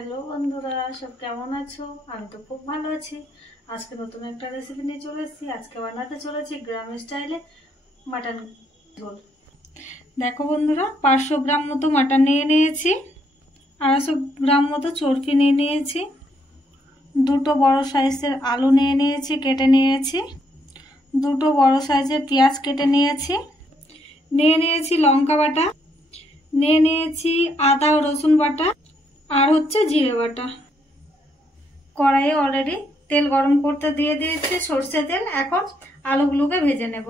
Hello বন্ধুরা, সব কেমন আছো? আমি তো খুব ভালো আছি। আজকে নতুন একটা রেসিপি নিয়ে চলে এসেছি। আজকে বানাতে চলেছি গ্রামের স্টাইলে মাটন ঝোল। দেখো বন্ধুরা, 500 গ্রাম মতো মাটন নিয়ে নিয়েছি, 250 গ্রাম মতো চর্বি নিয়ে নিয়েছি, দুটো বড় সাইজের আলু নিয়ে নিয়েছি, কেটে নিয়েছি, দুটো বড় সাইজের পেঁয়াজ কেটে নিয়েছি, নিয়ে নিয়েছি লঙ্কা বাটা, নিয়ে নিয়েছি আদা ও রসুন বাটা, আর হচ্ছে জিরে বাটা। কড়াইয়ে অলরেডি তেল গরম করতে দিয়ে দিয়েছি, সরষে তেল। এখন আলুগুলোকে ভেজে নেব।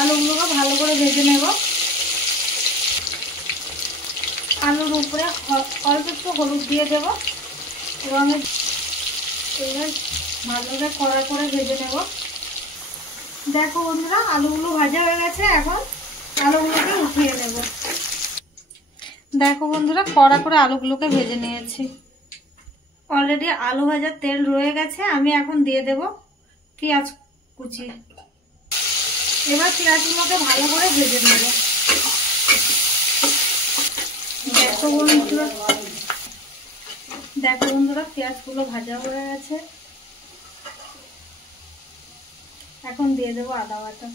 আলুগুলোকে ভালো করে ভেজে নেব। আলুর উপরে অল্প একটু হলুদ দিয়ে দেব এবং ভালো করে কড়া করে ভেজে নেব। দেখো বন্ধুরা, আলুগুলো ভাজা হয়ে গেছে। এখন আলুগুলোকে উঠিয়ে নেব। দেখো বন্ধুরা, কড়া করে আলুগুলোকে ভেজে নিয়েছি। অলরেডি আলু ভাজার তেল রয়ে গেছে। আমি এখন দিয়ে দেব পেঁয়াজ কুচি। এবার পেঁয়াজগুলোকে ভালো করে ভেজে নেব। দেখো বন্ধুরা, পেঁয়াজগুলো ভাজা হয়ে গেছে। এখন দিয়ে দেব আদা বাটা।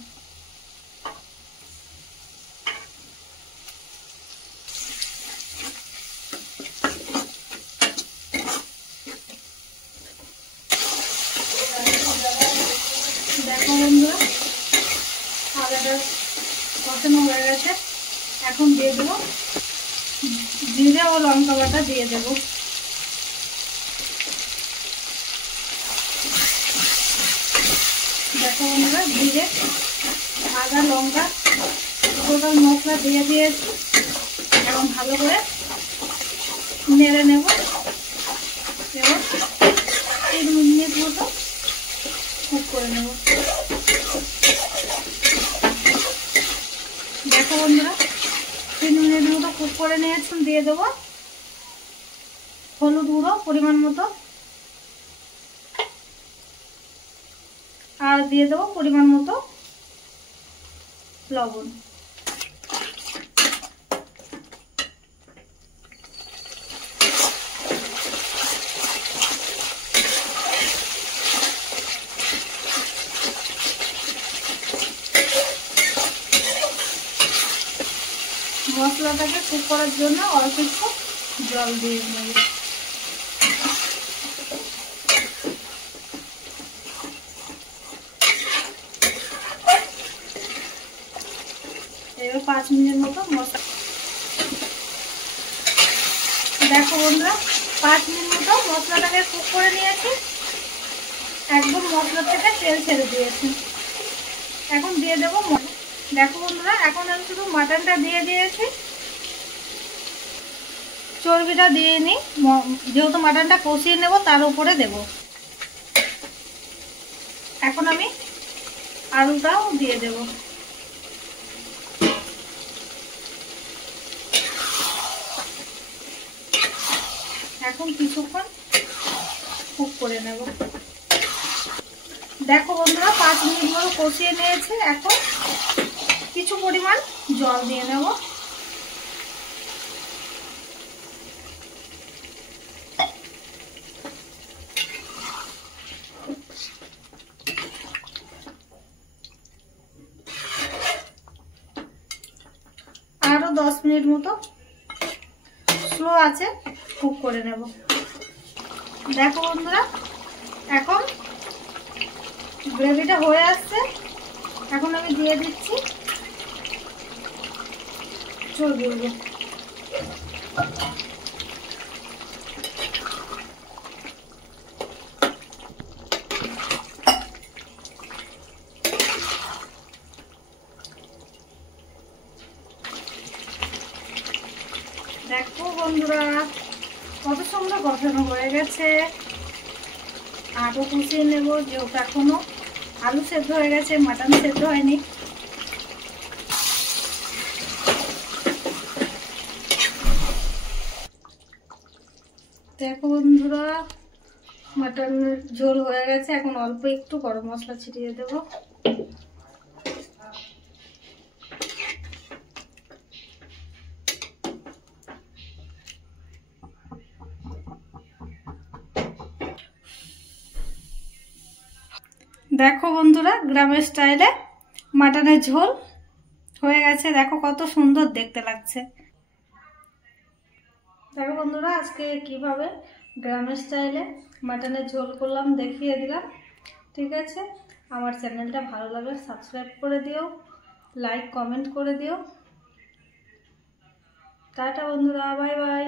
দেখো বন্ধুরা, আদাটা কষানো হয়ে গেছে। এখন দিয়ে দেব জিরে ও লঙ্কা বাটা দিয়ে দেব। দেখো বন্ধুরা, জিরে, আদা, লঙ্কা টোটাল মশলা দিয়ে দিয়েছি। এখন ভালো করে নেড়ে নেব এবং 3 মিনিট মতো কুক করে নেব। দেখো বন্ধুরা, 3 মিনিট মতো কুক করে নিয়েছি। দিয়ে দেবো হলুদ গুঁড়ো পরিমাণ মতো, আর দিয়ে দেবো পরিমাণ মতো লবণ। মশলাটাকে কুক করার জন্য অল্প একটু জল দিয়ে নেব। এবার 5 মিনিট মতো মশলা। দেখো বন্ধুরা, 5 মিনিট মতো মশলাটাকে কুক করে নিয়েছি। একদম মশলা থেকে তেল ছেড়ে দিয়েছি। এখন দিয়ে দেবো মটন। দেখো বন্ধুরা, এখন আমি শুধু মাটনটা দিয়ে দিয়েছি, চর্বিটা দিয়ে নিই। যেহেতু মাটনটা কষিয়ে নেব, তার উপরে দেব। এখন আমি আলুটাও দিয়ে দেব। এখন কিছুক্ষণ কুক করে নেব। দেখো বন্ধুরা, 5 মিনিট মতো কষিয়ে নিয়েছে। এখন কিছু পরিমাণ জল দিয়ে নেব। আরো 10 মিনিট মতো স্লো আছে কুক করে নেব। দেখো বন্ধুরা, এখন গ্রেভিটা হয়ে আসছে। এখন আমি দিয়ে দিচ্ছি চর্বিগুলো। দেখো বন্ধুরা, কত সুন্দর কষানো হয়ে গেছে। আরও কষিয়ে নেব, যেহেতু এখনো আলু সেদ্ধ হয়ে গেছে, মাটন সেদ্ধ হয়নি। দেখো বন্ধুরা, মাটন ঝোল হয়ে গেছে। এখন অল্প একটু গরম মশলা ছিটিয়ে দেব। দেখো বন্ধুরা, গ্রামের স্টাইলে মাটনের ঝোল হয়ে গেছে। দেখো কত সুন্দর দেখতে লাগছে। দেখো বন্ধুরা, আজকে কিভাবে গ্রামের স্টাইলে মাটনের ঝোল করলাম দেখিয়ে দিলাম। ঠিক আছে, আমার চ্যানেলটা ভালো লাগলে সাবস্ক্রাইব করে দিও, লাইক কমেন্ট করে দিও। টাটা বন্ধুরা, বাই বাই।